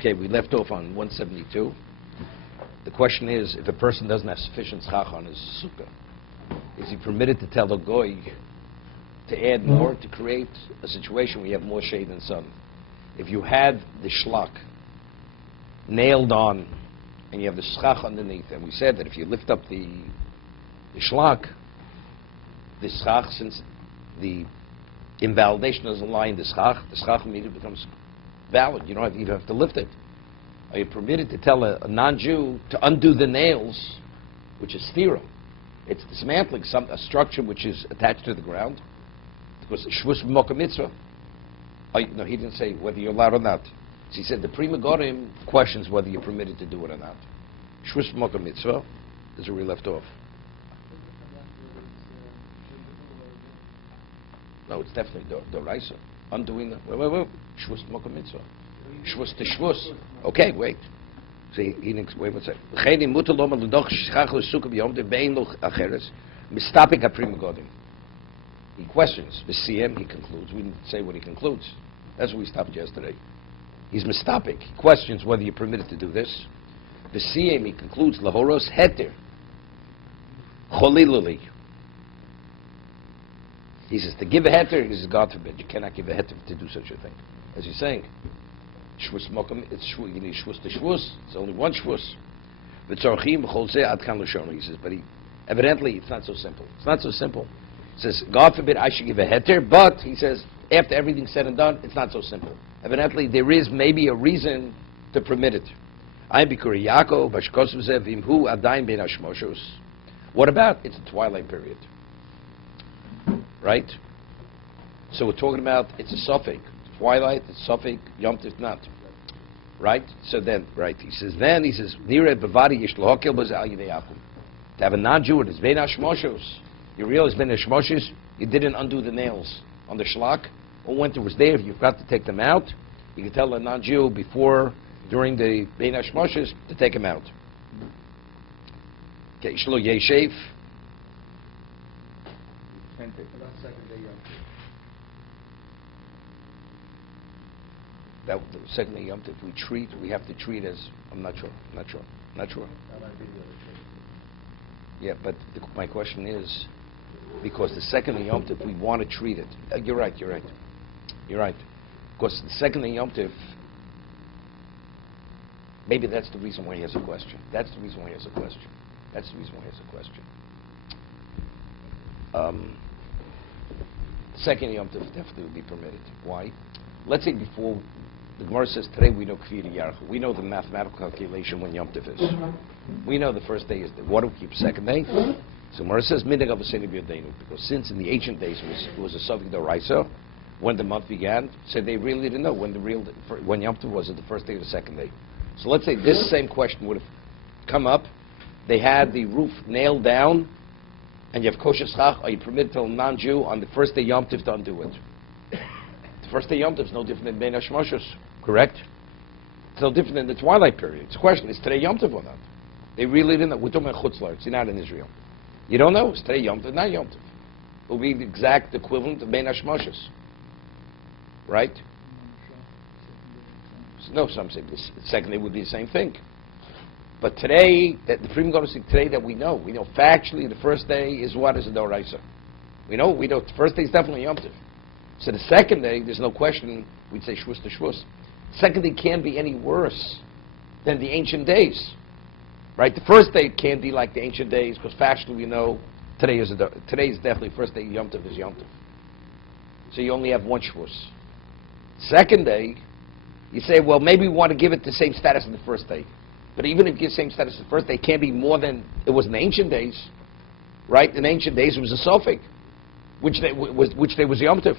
Okay, we left off on 172. The question is, if a person doesn't have sufficient schach on his sukkah, is he permitted to tell a goy to add more to create a situation where you have more shade and sun? If you had the shlach nailed on and you have the schach underneath, and we said that if you lift up the shlach, the schach, since the invalidation doesn't lie in the schach immediately becomes valid. You don't even have to lift it. Are you permitted to tell a non-Jew to undo the nails, which is theorem? It's dismantling a structure which is attached to the ground. Because shvus b'mokum mitzvah. No, he didn't say whether you're allowed or not. He said the Pri Megadim questions whether you're permitted to do it or not. Shvus b'mokum mitzvah is where we left off. No, it's definitely the Raisa. Undoing the shvus b'mokum mitzvah. Shvus to shvus. Okay, wait. See, he didn't wait. What's that? He questions. V'siyem, he concludes. We didn't say what he concludes. That's where we stopped yesterday. He's mistapik. He questions whether you're permitted to do this. V'siyem, he concludes. Lahoros heter. Choliluli. He says to give a heter. He says, God forbid, you cannot give a heter to do such a thing. As he's saying, shvus mokum, you need shvus to shvus. It's only one shvus. V'tzorchim v'cholzeh ad kan l'shono. He says, but evidently it's not so simple. It's not so simple. He says, God forbid I should give a heter, but he says, after everything's said and done, it's not so simple. Evidently there is maybe a reason to permit it. What about it's a twilight period? Right? So we're talking about it's a suffix. Twilight, it's suffix, Yom Tov not. Right? So then, right, he says, Nire bevadi yishlohokil b'zeh al yidei akum. To have a non-Jew, it's bein hashmoshos. You realize bein hashmoshos, you didn't undo the nails on the shlach. Or when it was there, if you've got to take them out, you can tell a non-Jew during the bein hashmoshos, to take them out. Okay, shlo yeshev. That the second day Yom Tov, we have to treat as, I'm not sure. Yeah, but my question is, because the second day Yom Tov, we want to treat it. You're right. Because the second day Yom Tov, maybe that's the reason why he has a question. Second Yom Tov definitely would be permitted. Why? Let's say before, the Gemara says today we know Kvira Yarchu. We know the mathematical calculation when Yom Tov is. We know the first day is the what do we keep second day? So Gemara says Midag Avaseni B'Yadeinu, because since in the ancient days it was a suffix d'oraisa, when the month began, so they really didn't know when Yom Tov was, it the first day or the second day. So let's say this same question would have come up. They had the roof nailed down, and you have kosher schach. Are you permitted to a non-Jew on the first day Yom Tov to undo it? First day Yom Tov is no different than Bein HaShmoshos, correct? It's no different than the twilight period. It's a question, is today Yom Tov or not? They really didn't know. We're talking about Chutz La'aretz, you're not in Israel. You don't know, is today Yom Tov, not Yom Tov. It will be the exact equivalent of Bein HaShmoshos. Right? No, some say the second day would be the same thing. But today, the Pri Megadim today that we know factually the first day is what is a Doraisa. We know the first day is definitely Yom Tov. So the second day, there's no question, we'd say shvus to shvus. Second day can't be any worse than the ancient days. Right? The first day can't be like the ancient days, because factually we know today is definitely first day Yom Tov is Yom Tov. So you only have one shvus. Second day, you say, well, maybe we want to give it the same status as the first day. But even if you give the same status as the first day, it can't be more than it was in the ancient days. Right? In ancient days it was a suffix, which day was Yom Tov.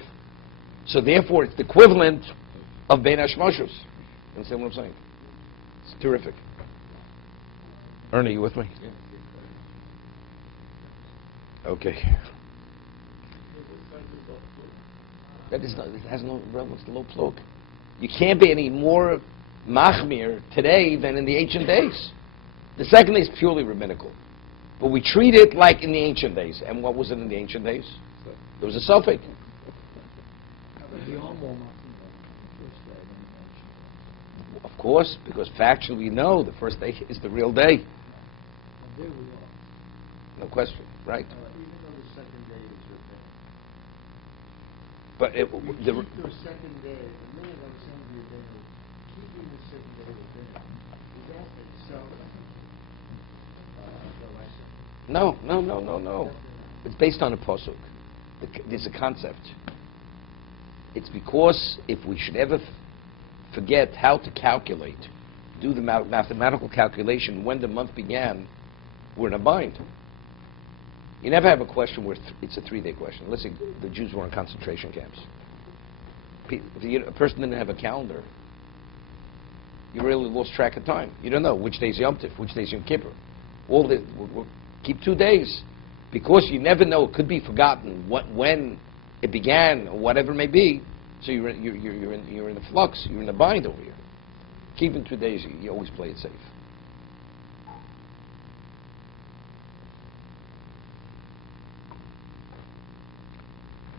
So therefore, it's the equivalent of Bein HaShmoshos. You understand what I'm saying? It's terrific. Ernie, you with me? Yeah. Okay. It has no relevance to low plug. You can't be any more machmir today than in the ancient days. The second day is purely rabbinical. But we treat it like in the ancient days. And what was it in the ancient days? There was a suffix. Of course, because factually we know the first day is the real day. And there we are. No question, right? Even though the second day is your day. But You keep your second day, the minute I send you a dinner, keeping the second day of dinner, is that itself the lesson? No. It's based on a posuk. There's a concept. It's because if we should ever forget how to calculate, do the mathematical calculation when the month began, we're in a bind. You never have a question where it's a 3-day question. Let's say the Jews were in concentration camps. If a person didn't have a calendar, you really lost track of time. You don't know which day's Yom Tov, which day's Yom Kippur. We'll keep 2 days because you never know. It could be forgotten when it began or whatever it may be. So you're in a flux. You're in a bind over here. Keeping 2 days, you always play it safe.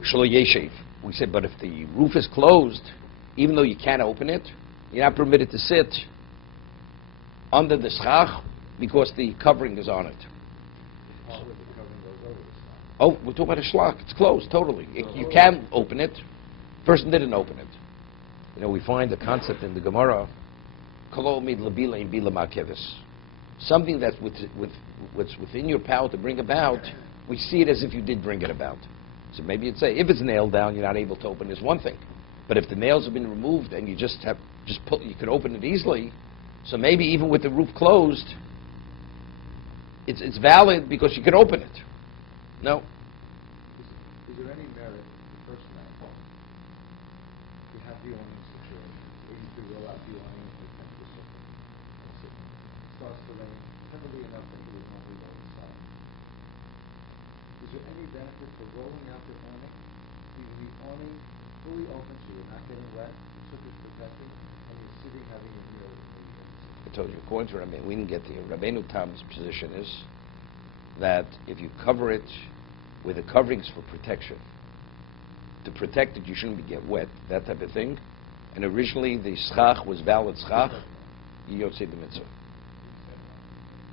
Shlo yeshev. We said, but if the roof is closed, even though you can't open it, you're not permitted to sit under the schach because the covering is on it. Oh, we're talking about a shlach. It's closed totally. You can open it. Person didn't open it. You know, we find a concept in the Gemara, something that's what's within your power to bring about. We see it as if you did bring it about. So maybe you'd say, if it's nailed down, you're not able to open it, is one thing. But if the nails have been removed and you you could open it easily. So maybe even with the roof closed, it's valid because you can open it. No. Is there any merit to the person that you have the awning situation, where you could roll out the awning and take the circle? It starts to rain heavily enough that you would normally go inside. Is there any benefit for rolling out the awning, leaving the awning fully open so you're not getting wet, the sukkah is protected, and you're sitting having a meal with the I told you, according to Rabbeinu, we didn't get here. Rabbeinu Tam's position is that if you cover it with the coverings for protection, to protect it, you shouldn't get wet, that type of thing. And originally the schach was valid schach. You don't say the mitzvah.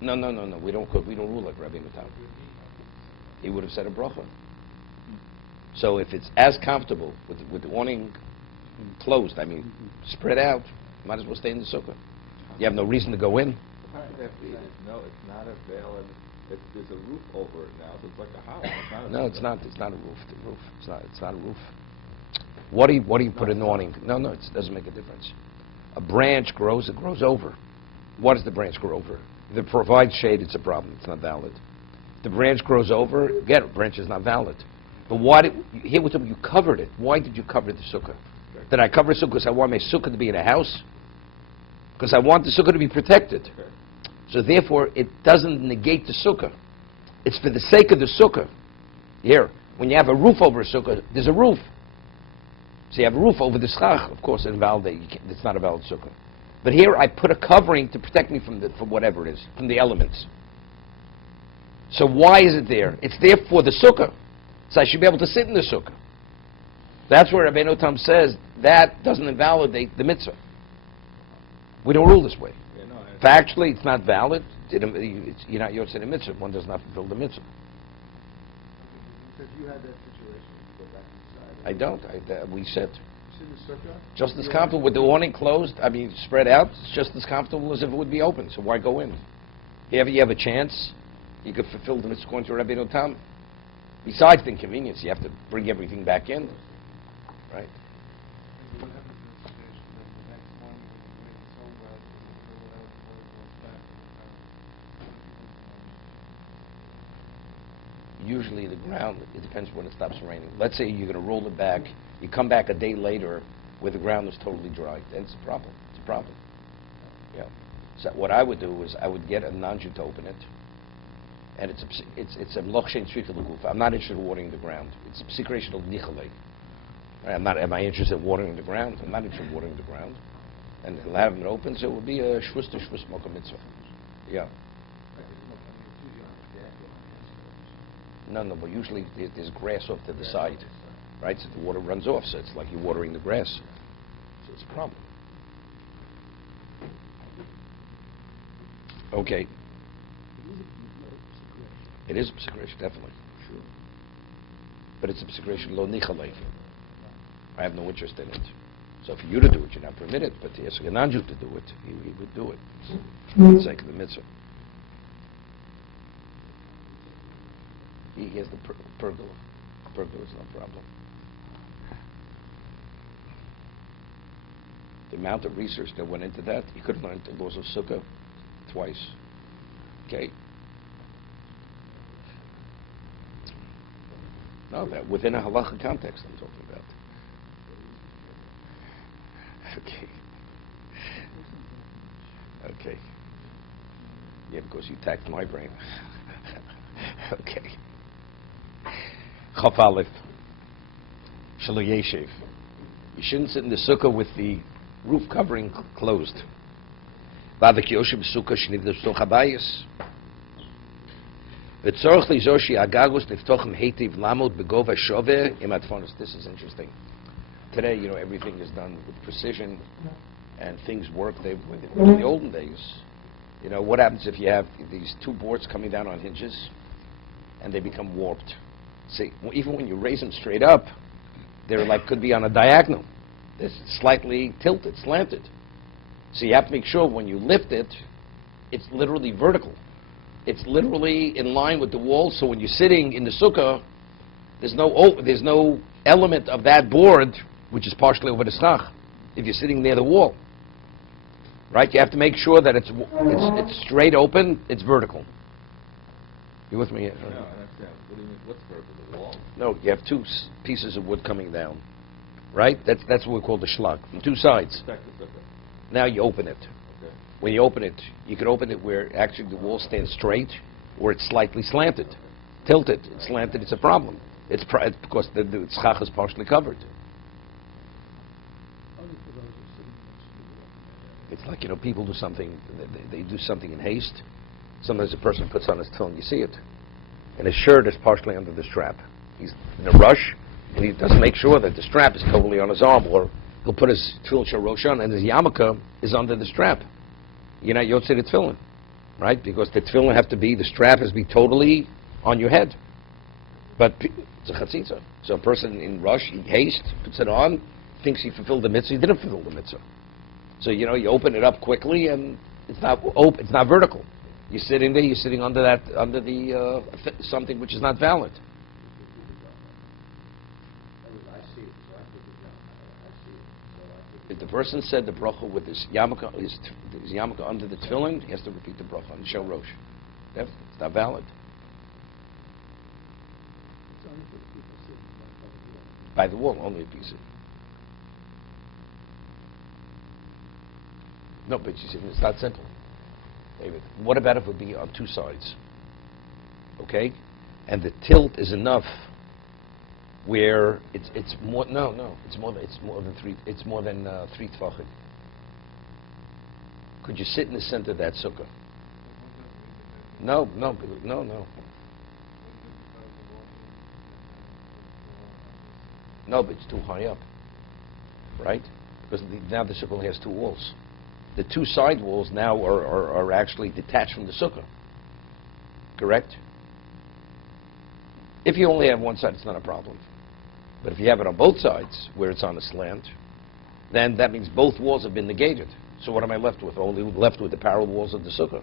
No. We don't rule like Rabbeinu Tam. He would have said a bracha. So if it's as comfortable with the awning closed, spread out, might as well stay in the sukkah. You have no reason to go in. No, it's not a valid. There's a roof over it now, so it's like a house. No, it's not. It's not a roof. It's not a roof. What do you put in the awning? No, it doesn't make a difference. A branch grows. It grows over. What does the branch grow over? If it provides shade, it's a problem. It's not valid. The branch grows over. Again, a branch is not valid. But here with them, you covered it. Why did you cover the sukkah? Did I cover the sukkah because I want my sukkah to be in a house? Because I want the sukkah to be protected. So therefore, it doesn't negate the sukkah. It's for the sake of the sukkah. Here, when you have a roof over a sukkah, there's a roof. So you have a roof over the schach. Of course, it's it's not a valid sukkah. But here, I put a covering to protect me from whatever it is, from the elements. So why is it there? It's there for the sukkah. So I should be able to sit in the sukkah. That's where Rabbeinu Tam says that doesn't invalidate the mitzvah. We don't rule this way. Factually, it's not valid. You're not yotzei the mitzvah. One does not fulfill the mitzvah. So if you had that situation, you go back inside. I don't. We sit. Sit in the sukkah? Just as comfortable with the awning closed. Spread out. It's just as comfortable as if it would be open. So why go in? If you have a chance, you could fulfill the mitzvah according to Rabbeinu Tam. Besides the inconvenience, you have to bring everything back in, right? Usually the ground, it depends when it stops raining. Let's say you're going to roll it back, you come back a day later where the ground is totally dry. Then it's a problem. It's a problem. Yeah. So what I would do is I would get a non-Jew to open it, and it's a mloch shein tzrika l'guf. I'm not interested in watering the ground. It's a psikration of nichalei. Am I interested in watering the ground? I'm not interested in watering the ground. And having it open, so it would be a shvus to shvus mocha mitzvah. Yeah. No, but usually there's grass off to the side, right? So the water runs off, so it's like you're watering the grass. So it's a problem. Okay. It is a psikration, definitely. Sure. But it's a psikration lo nichalei. I have no interest in it. So for you to do it, you're not permitted. But to ask a non-Jew to do it, he would do it for the sake of the mitzvah. He has the pergola. Pergola is no problem. The amount of research that went into that, you could have learned the laws of Sukkah twice. Okay? No, that within a halacha context I'm talking about. Okay. Okay. Yeah, because you tacked my brain. Okay. Chaf Aleph. Shelo yeshev. You shouldn't sit in the sukkah with the roof covering closed. V'avik yoshev b'sukkah shenivda b'stoch habayis. V'tzorch lizoshi agagos niftochem heitiv lamod begova shove im adfonos. This is interesting. Today, everything is done with precision, and things work. In the olden days, what happens if you have these two boards coming down on hinges, and they become warped? See, even when you raise them straight up, they're could be on a diagonal. It's slightly tilted, slanted. So you have to make sure when you lift it, it's literally vertical. It's literally in line with the wall. So when you're sitting in the sukkah, there's no element of that board which is partially over the schach. If you're sitting near the wall, right? You have to make sure that it's straight open. It's vertical. You with me? No, I understand. What do you mean? What's vertical? The wall? No, you have two pieces of wood coming down, right? That's what we call the schlag, from two sides. Now you open it. Okay. When you open it, you can open it where actually the wall stands straight, or it's slightly slanted, tilted. It's slanted. It's a problem. It's because the schach is partially covered. It's like, people do something, they do something in haste. Sometimes a person puts on his tefillin, you see it. And his shirt is partially under the strap. He's in a rush, and he doesn't make sure that the strap is totally on his arm, or he'll put his tefillin sharosh on, and his yarmulke is under the strap. You're not yotzei the tefillin, right? Because the tefillin the strap has to be totally on your head. But it's a chatzitza. So a person in rush, in haste, puts it on, thinks he fulfilled the mitzvah. He didn't fulfill the mitzvah. So, you open it up quickly, and it's not open, it's not vertical. You're sitting there, under the something which is not valid. If the person said the bracha with his yarmulke under the tefillin, he has to repeat the bracha on the shel rosh. It's not valid. By the wall, only a piece of it. No, but you see, it's not simple. David, what about if it would be on two sides? Okay? And the tilt is enough where it's more than three tefachim. Could you sit in the center of that sukkah? No. No, but it's too high up, right? Because now the sukkah only has two walls. The two side walls now are actually detached from the sukkah. Correct? If you only have one side, it's not a problem. But if you have it on both sides, where it's on a slant, then that means both walls have been negated. So what am I left with? Only left with the parallel walls of the sukkah.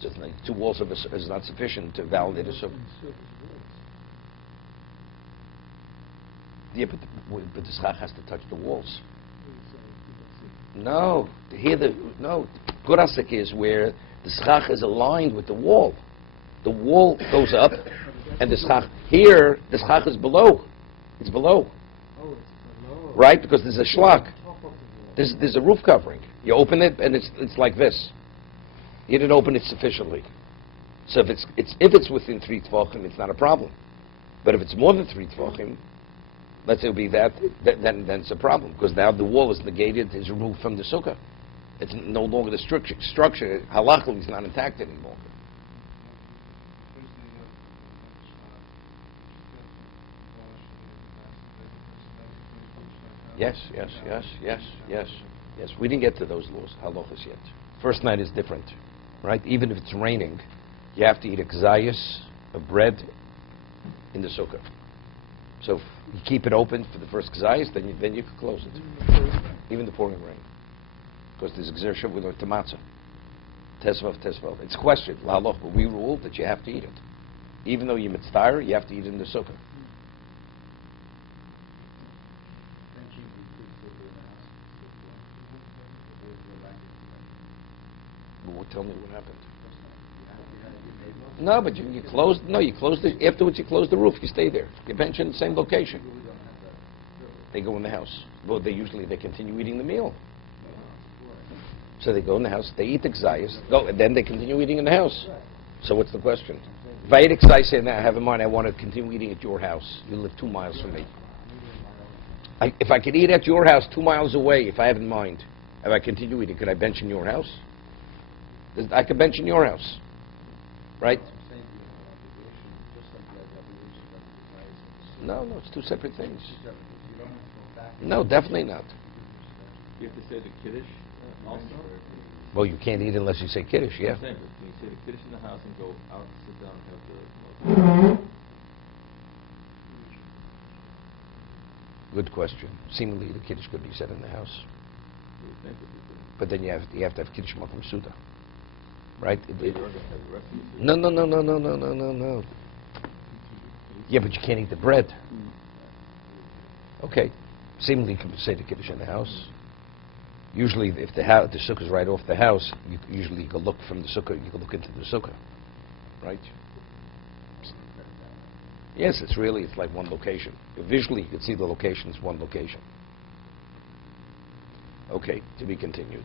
Just like two walls is not sufficient to validate a sukkah. Yeah, but the schach has to touch the walls. No, Gurasik is where the schach is aligned with the wall. The wall goes up, and the schach here, the schach is below. It's below. Oh, it's below. Right, because there's a schlag. There's a roof covering. You open it, and it's like this. You didn't open it sufficiently. So if it's within 3 tvachim, it's not a problem. But if it's more than 3 tvachim, let's say it would be then it's a problem, because now the wall is negated, is removed from the sukkah. It's no longer the structure. Halachically, is not intact anymore. Yes. We didn't get to those laws, halachas, yet. First night is different. right? Even if it's raining, you have to eat a kzayas of bread in the sukkah. So if you keep it open for the first kzayas, then you can close it. Even the pouring rain. Because there's exertion with the matzah. Tesvav. It's a question, la'aloch, but we rule that you have to eat it. Even though you're mitzvah, you have to eat it in the sukkah. Well, tell me what happened. No, but you closed. No, you closed it. Afterwards, you close the roof. You stay there. You bench in the same location. They go in the house. Well, they continue eating the meal. So they go in the house. They eat the kzayas. Go, and then they continue eating in the house. So what's the question? If I eat a kzayas and I have in mind I want to continue eating at your house, you live 2 miles from me. If I could eat at your house 2 miles away, if I have in mind, if I continue eating, could I bench in your house? I could bench in your house, right? No, it's two separate things. No, definitely not. You have to say the Kiddush also? Well, you can't eat unless you say Kiddush, yeah. Same, but can you say the Kiddush in the house and go out, sit down, and have the... Good question. Seemingly, the Kiddush could be said in the house. But then you have to have Kiddush Makom Suda. Right? No. Yeah, but you can't eat the bread. Okay. Seemingly, you can say the Kiddush in the house. Usually, if the sukkah is right off the house, you usually go look from the sukkah. You can look into the sukkah, right? Yes, it's like one location. Visually, you can see the location is one location. Okay, to be continued.